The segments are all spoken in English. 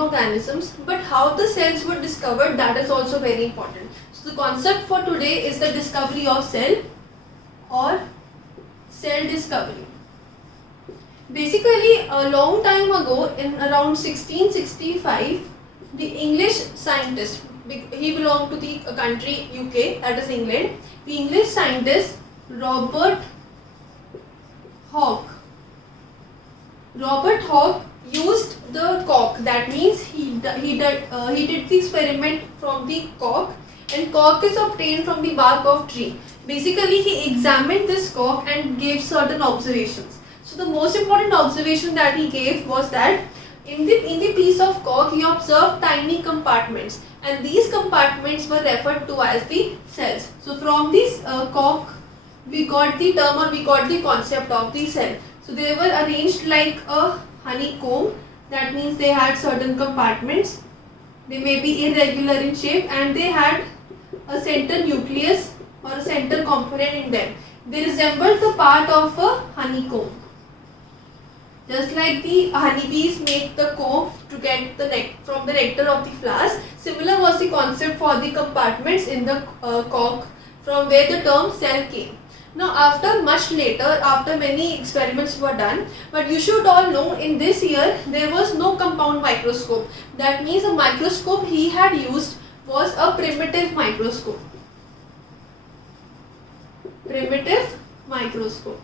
living organisms, but how the cells were discovered, that is also very important. So the concept for today is the discovery of cell or cell discovery. Basically, a long time ago, in around 1665, the English scientist, he belonged to the country UK, that is England, the English scientist Robert Hooke used the cork. That means he did the experiment from the cork, and cork is obtained from the bark of tree. Basically, he examined this cork and gave certain observations. So the most important observation that he gave was that in the piece of cork he observed tiny compartments, and these compartments were referred to as the cells. So from this cork we got the term, or we got the concept of the cell. So they were arranged like a honeycomb. That means they had certain compartments. They may be irregular in shape, and they had a center nucleus or a center component in them. They resembled the part of a honeycomb. Just like the honeybees make the comb to get the from the nectar of the flowers, similar was the concept for the compartments in the cork, from where the term cell came. Now, after much later, after many experiments were done, but you should all know, in this year there was no compound microscope. That means a microscope he had used was a primitive microscope. Primitive microscope.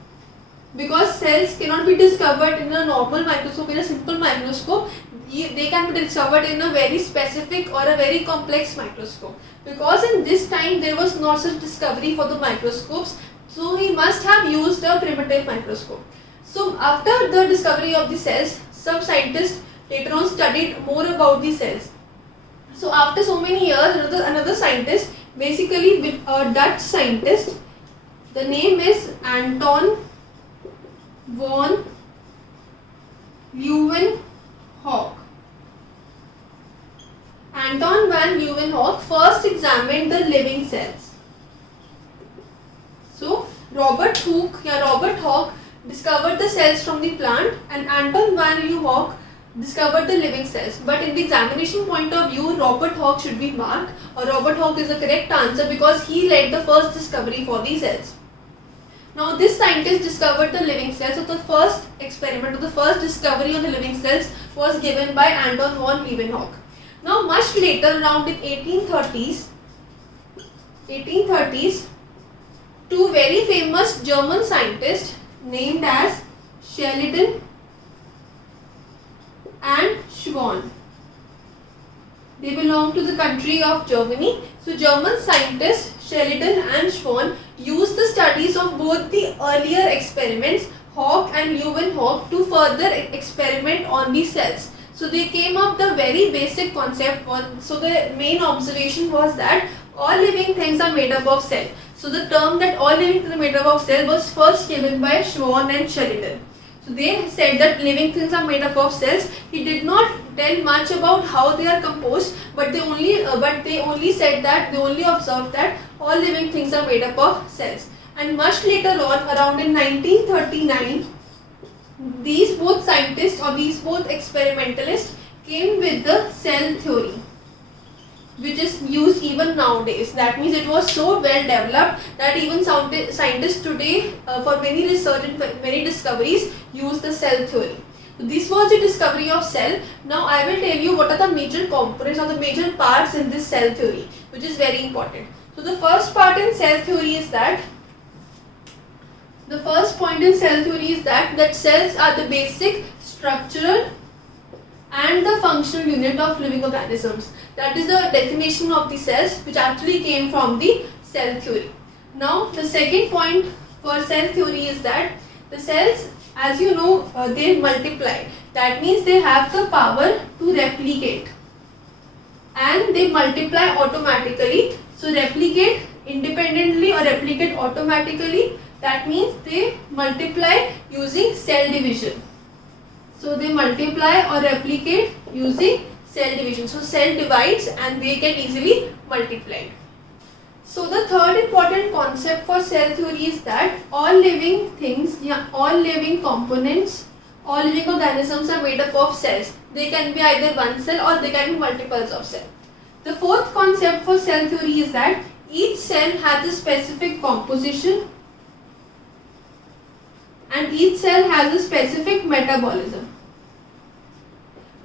Because cells cannot be discovered in a normal microscope, in a simple microscope, they can be discovered in a very specific or a very complex microscope. Because in this time there was not such discovery for the microscopes, so he must have used a primitive microscope. So after the discovery of the cells, some scientists later on studied more about the cells. So after so many years, another scientist, basically a Dutch scientist, the name is Anton von Leeuwenhoek. Anton van Leeuwenhoek first examined the living cells. So Robert Hooke discovered the cells from the plant, and Anton van Leeuwenhoek discovered the living cells. But in the examination point of view, Robert Hooke should be marked, or Robert Hooke is the correct answer, because he led the first discovery for these cells. Now this scientist discovered the living cells. So the first experiment, or the first discovery of the living cells, was given by Anton von Leeuwenhoek. Now much later, around in 1830s, two very famous German scientists named as Schleiden and Schwann. They belong to the country of Germany. So German scientists Schleiden and Schwann used the studies of both the earlier experiments, Hooke and Leeuwenhoek, to further experiment on the cells. So they came up the very basic concept. So the main observation was that all living things are made up of cell. So the term that all living things are made up of cell was first given by Schwann and Schleiden. So they said that living things are made up of cells. He did not tell much about how they are composed, but they only observed that all living things are made up of cells. And much later on, around in 1939, these both scientists, or these both experimentalists, came with the cell theory, which is used even nowadays. That means it was so well developed that even scientists today, for many research and many discoveries, use the cell theory. So this was the discovery of cell. Now I will tell you what are the major components or the major parts in this cell theory, which is very important. So the first part in cell theory is that cells are the basic structural and the functional unit of living organisms. That is the definition of the cells, which actually came from the cell theory. Now the second point for cell theory is that the cells, as you know, they multiply. That means they have the power to replicate, and they multiply automatically. So replicate independently or replicate automatically, that means they multiply using cell division. So they multiply or replicate using cell division. So cell divides and they can easily multiply. So the third important concept for cell theory is that all living things, all living components All living organisms are made up of cells. They can be either one cell or they can be multiples of cells. The fourth concept for cell theory is that each cell has a specific composition and each cell has a specific metabolism.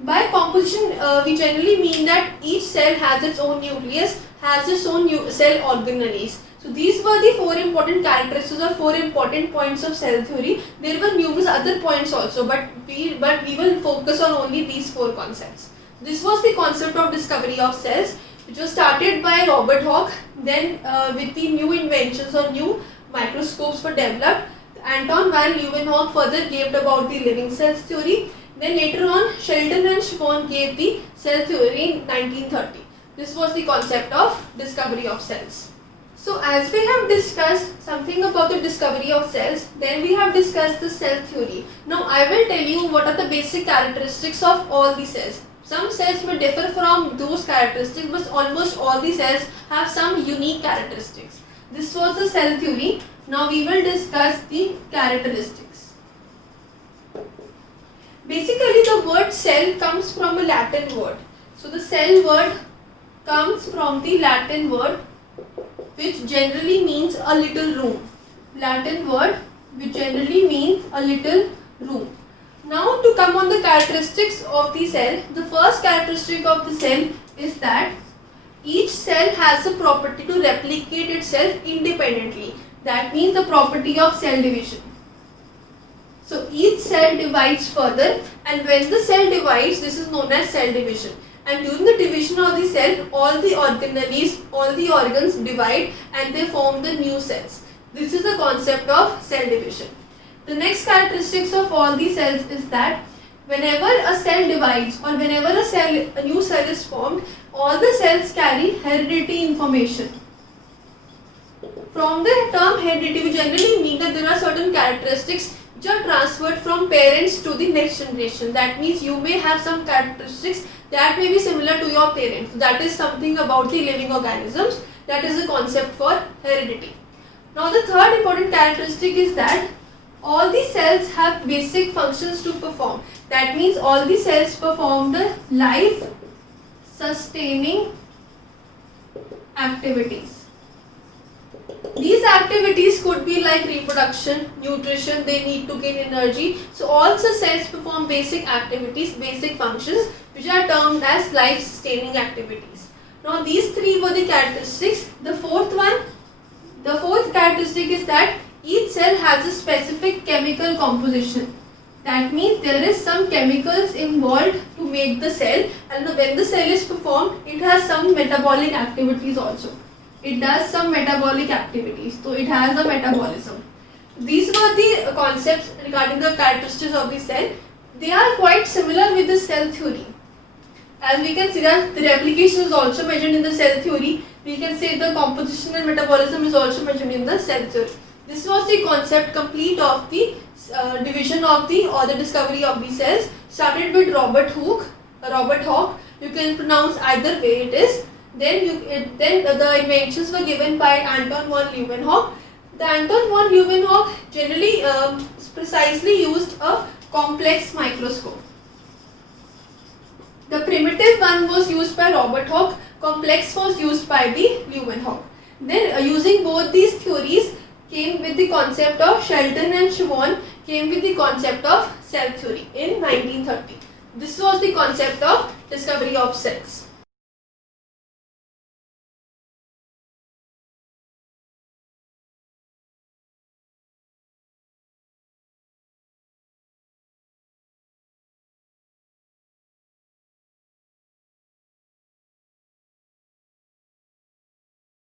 By composition, we generally mean that each cell has its own nucleus, has its own cell organelles. So these were the four important characteristics or four important points of cell theory. There were numerous other points also, but we will focus on only these four concepts. This was the concept of discovery of cells, which was started by Robert Hooke. Then with the new inventions or new microscopes were developed, Anton van Leeuwenhoek further gave about the living cells theory. Then later on, Sheldon and Schwann gave the cell theory in 1930. This was the concept of discovery of cells. So as we have discussed something about the discovery of cells, then we have discussed the cell theory. Now I will tell you what are the basic characteristics of all the cells. Some cells may differ from those characteristics, but almost all the cells have some unique characteristics. This was the cell theory. Now we will discuss the characteristics. Basically, the word cell comes from a Latin word. So the cell word comes from the Latin word which generally means a little room. Latin word which generally means a little room. Now to come on the characteristics of the cell, the first characteristic of the cell is that each cell has the property to replicate itself independently. That means the property of cell division. So each cell divides further, and when the cell divides, this is known as cell division. And during the division of the cell, all the organelles, all the organs divide and they form the new cells. This is the concept of cell division. The next characteristics of all the cells is that whenever a cell divides or whenever a new cell is formed, all the cells carry heredity information. From the term heredity, we generally mean that there are certain characteristics which are transferred from parents to the next generation. That means you may have some characteristics that may be similar to your parents. That is something about the living organisms. That is the concept for heredity. Now the third important characteristic is that all the cells have basic functions to perform. That means all the cells perform the life sustaining activities. These activities could be like reproduction, nutrition, they need to gain energy. So all the cells perform basic activities, basic functions which are termed as life sustaining activities. Now these three were the characteristics. The fourth characteristic is that each cell has a specific chemical composition. That means there is some chemicals involved to make the cell, and when the cell is performed, it has some metabolic activities also. It does some metabolic activities, so it has a metabolism. These were the concepts regarding the characteristics of the cell. They are quite similar with the cell theory. As we can see that the replication is also mentioned in the cell theory. We can say the composition and metabolism is also mentioned in the cell theory. This was the concept complete of the division of the or the discovery of the cells. Started with Robert Hooke. You can pronounce either way it is. Then the inventions were given by Anton van Leeuwenhoek. The Anton van Leeuwenhoek generally precisely used a complex microscope. The primitive one was used by Robert Hooke, complex was used by the Leeuwenhoek. Then using both these theories came with the concept of Sheldon and Schwann came with the concept of cell theory in 1930. This was the concept of discovery of cells.